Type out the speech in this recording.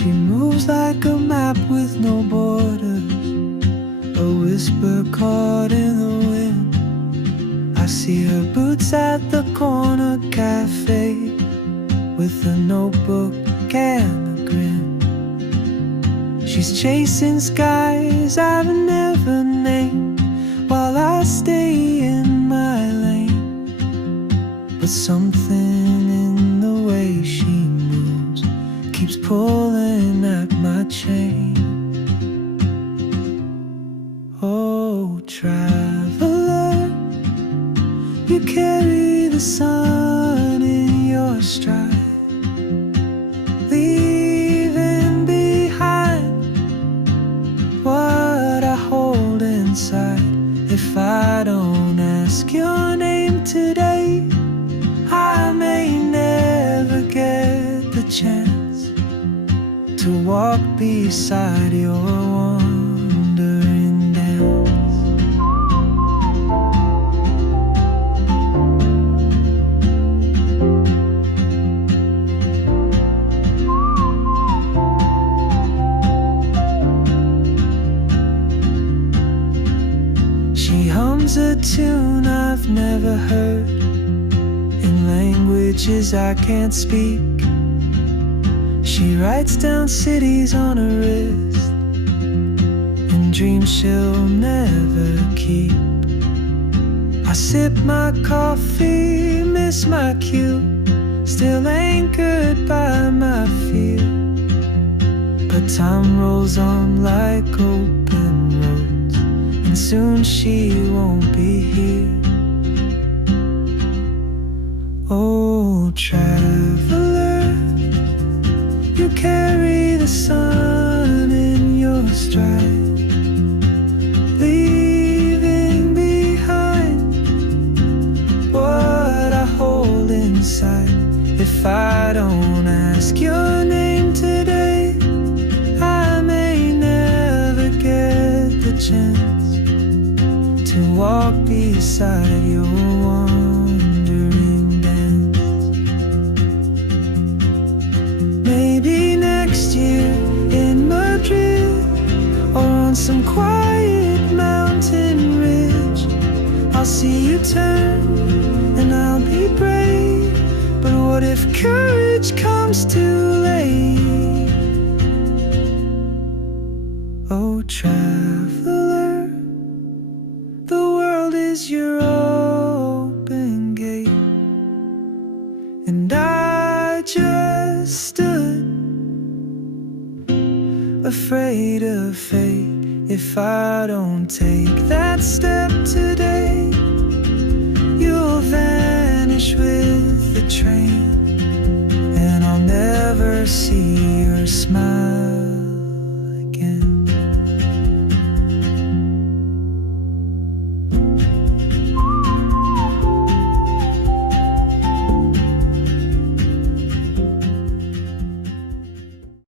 She moves like a map with no borders, a whisper caught in the wind. I see her boots at the corner cafe, with a notebook and a grin. She's chasing skies I've never named, while I stay in my lane. But something in the way she moves keeps pulling at my chain. Oh, traveler, you carry the sun in your stride, leaving behind what I hold inside. If I don't ask your name today, I may never get the chance to walk beside your wandering dance. She hums a tune I've never heard, in languages I can't speak. She writes down cities on her wrist, and dreams she'll never keep. I sip my coffee, miss my cue, still anchored by my fear. But time rolls on like open roads, and soon she won't be here. Oh, traveler, you carry the sun in your stride, leaving behind what I hold inside. If I don't ask your name today, I may never get the chance to walk beside your wandering dance. Maybe next year in Madrid, or on some quiet mountain ridge, I'll see you turn and I'll be brave. But what if courage comes too late? Oh, traveler, the world is your open gate, and I just stood afraid of fate. If I don't take that step today, you'll vanish with the train, and I'll never see your smile